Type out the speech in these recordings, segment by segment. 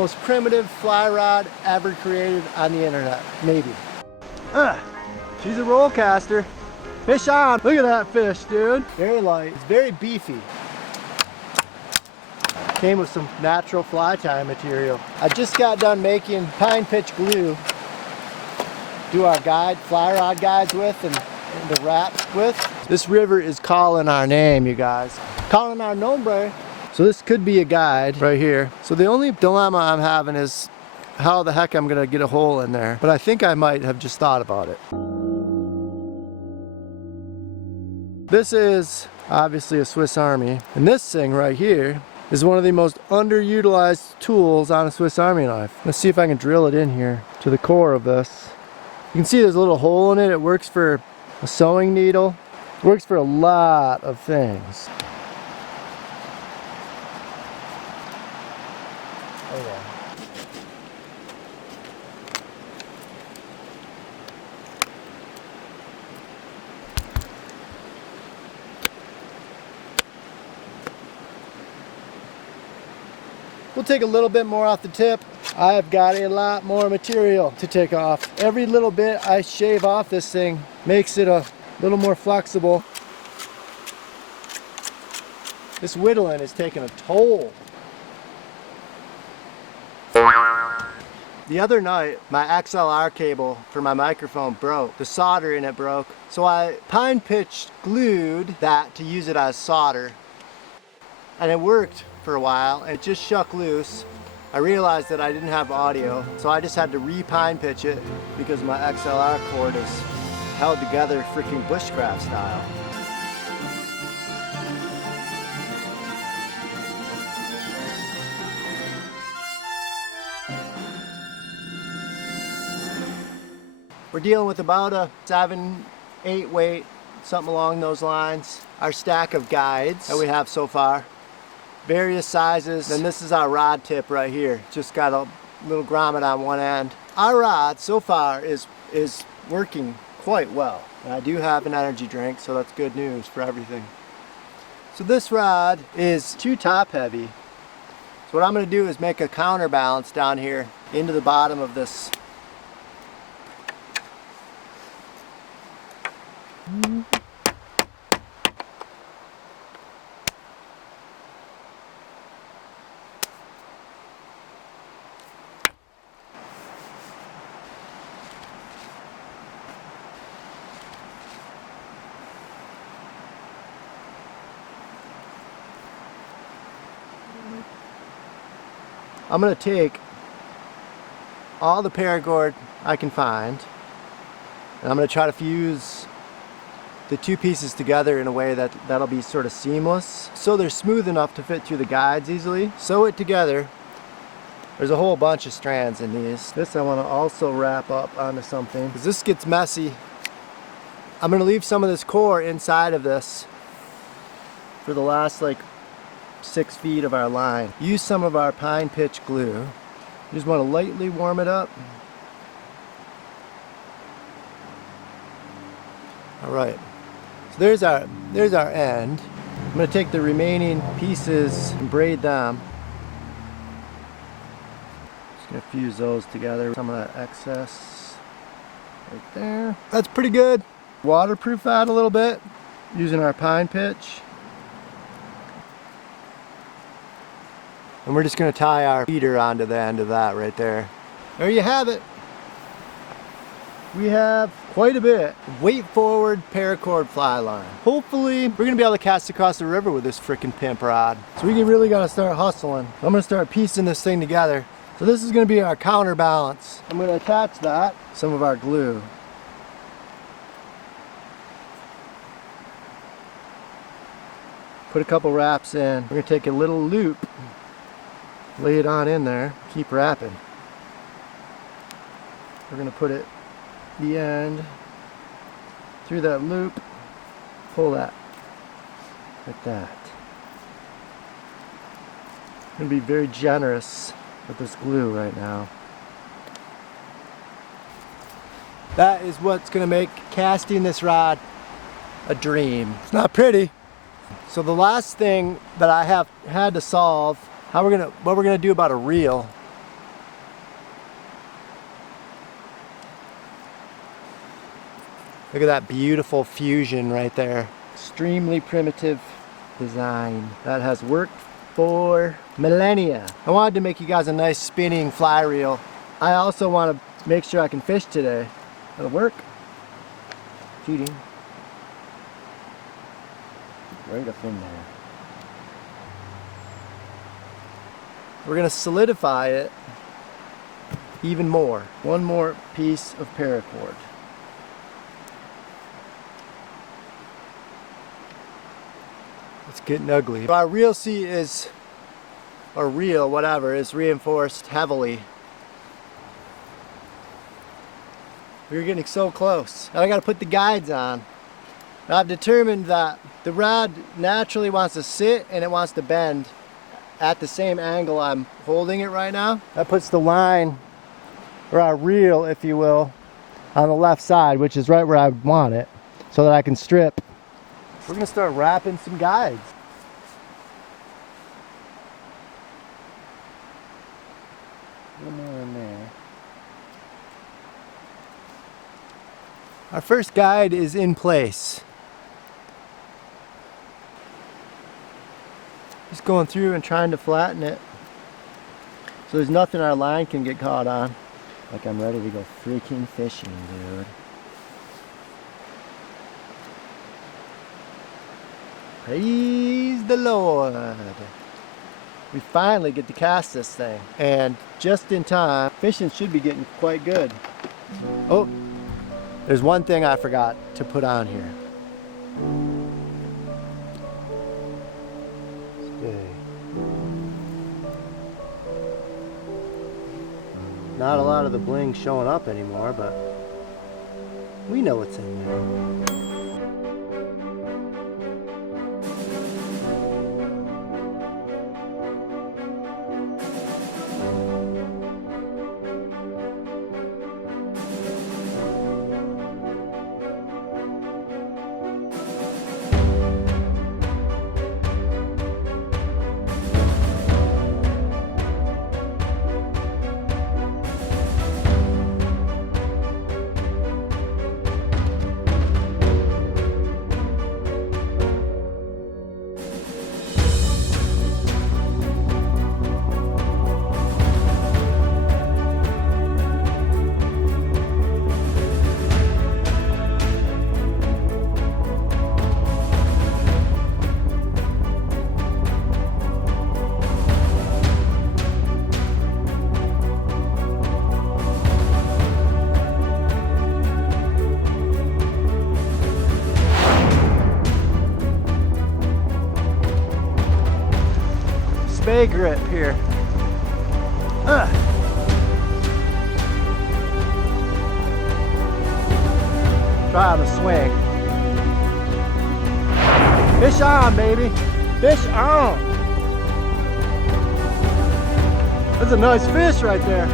most primitive fly rod ever created on the internet, maybe. She's a roll caster. Fish on. Look at that fish, dude. Very light. It's very beefy. Came with some natural fly tie material. I just got done making pine pitch glue. Do our fly rod guides with and the wraps with. This river is calling our name, you guys. Calling our nombre. So this could be a guide right here. So the only dilemma I'm having is how the heck I'm gonna get a hole in there. But I think I might have just thought about it. This is obviously a Swiss Army. And this thing right here is one of the most underutilized tools on a Swiss Army knife. Let's see if I can drill it in here to the core of this. You can see there's a little hole in it. It works for a sewing needle. It works for a lot of things. Oh yeah. We'll take a little bit more off the tip. I've got a lot more material to take off. Every little bit I shave off this thing makes it a little more flexible. This whittling is taking a toll. The other night, my XLR cable for my microphone broke. The solder in it broke. So I pine pitched glued that to use it as solder. And it worked for a while, and it just shook loose. I realized that I didn't have audio, so I just had to re-pine pitch it because my XLR cord is held together freaking bushcraft style. We're dealing with about a 7-8 weight, something along those lines. Our stack of guides that we have so far. Various sizes, and this is our rod tip right here. Just got a little grommet on one end. Our rod so far is working quite well. And I do have an energy drink, so that's good news for everything. So this rod is too top heavy. So what I'm going to do is make a counterbalance down here into the bottom of this. I'm going to take all the paracord I can find, and I'm going to try to fuse the two pieces together in a way that'll be sort of seamless, so they're smooth enough to fit through the guides easily. Sew it together. There's a whole bunch of strands in these. This I want to also wrap up onto something, because this gets messy. I'm going to leave some of this core inside of this for the last like 6 feet of our line. Use some of our pine pitch glue. You just want to lightly warm it up. All right, so there's our end. I'm going to take the remaining pieces and braid them. Just going to fuse those together. Some of that excess right there. That's pretty good. Waterproof that a little bit using our pine pitch. And we're just going to tie our feeder onto the end of that right there. There you have it. We have quite a bit of weight forward paracord fly line. Hopefully we're going to be able to cast across the river with this freaking pimp rod. So we really got to start hustling. I'm going to start piecing this thing together. So this is going to be our counterbalance. I'm going to attach that, some of our glue. Put a couple wraps in. We're going to take a little loop, lay it on in there, keep wrapping. We're going to put it the end through that loop, pull that like that. I'm going to be very generous with this glue right now. That is what's going to make casting this rod a dream. It's not pretty. So the last thing that I have had to solve, what we're gonna do about a reel. Look at that beautiful fusion right there. Extremely primitive design that has worked for millennia. I wanted to make you guys a nice spinning fly reel. I also want to make sure I can fish today. It'll work. Cheating. Right up in there. We're gonna solidify it even more. One more piece of paracord. It's getting ugly. Our reel seat is, or reel, whatever, is reinforced heavily. We're getting so close. Now I gotta put the guides on. Now I've determined that the rod naturally wants to sit and it wants to bend at the same angle I'm holding it right now. That puts the line, or our reel, if you will, on the left side, which is right where I want it, so that I can strip. We're gonna start wrapping some guides. A little more in there. Our first guide is in place. Just going through and trying to flatten it so there's nothing our line can get caught on. Like I'm ready to go freaking fishing, dude. Praise the Lord. We finally get to cast this thing. And just in time, fishing should be getting quite good. Oh, there's one thing I forgot to put on here. Not a lot of the bling showing up anymore, but we know what's in there. Spay grip here. Try on the swing. Fish on, baby. Fish on. That's a nice fish right there.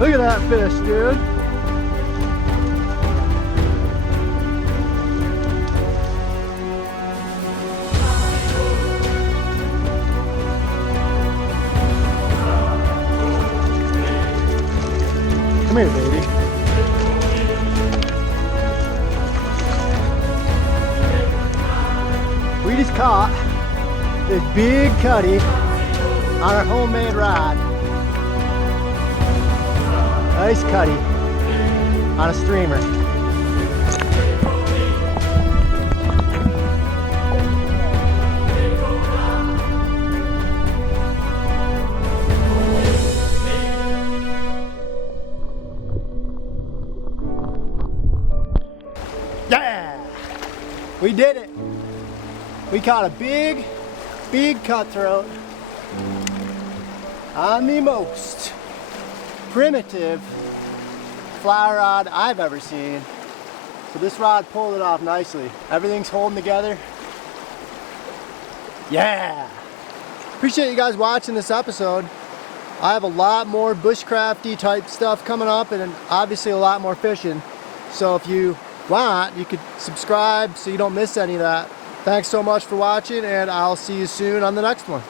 Look at that fish, dude. Come here, baby. We just caught this big cutty on our homemade rod. Nice cutty on a streamer. Yeah! We did it! We caught a big cutthroat on the most primitive fly rod I've ever seen. So this rod pulled it off nicely. Everything's holding together. Yeah! Appreciate you guys watching this episode. I have a lot more bushcrafty type stuff coming up and obviously a lot more fishing. So if you want, you could subscribe so you don't miss any of that. Thanks so much for watching, and I'll see you soon on the next one.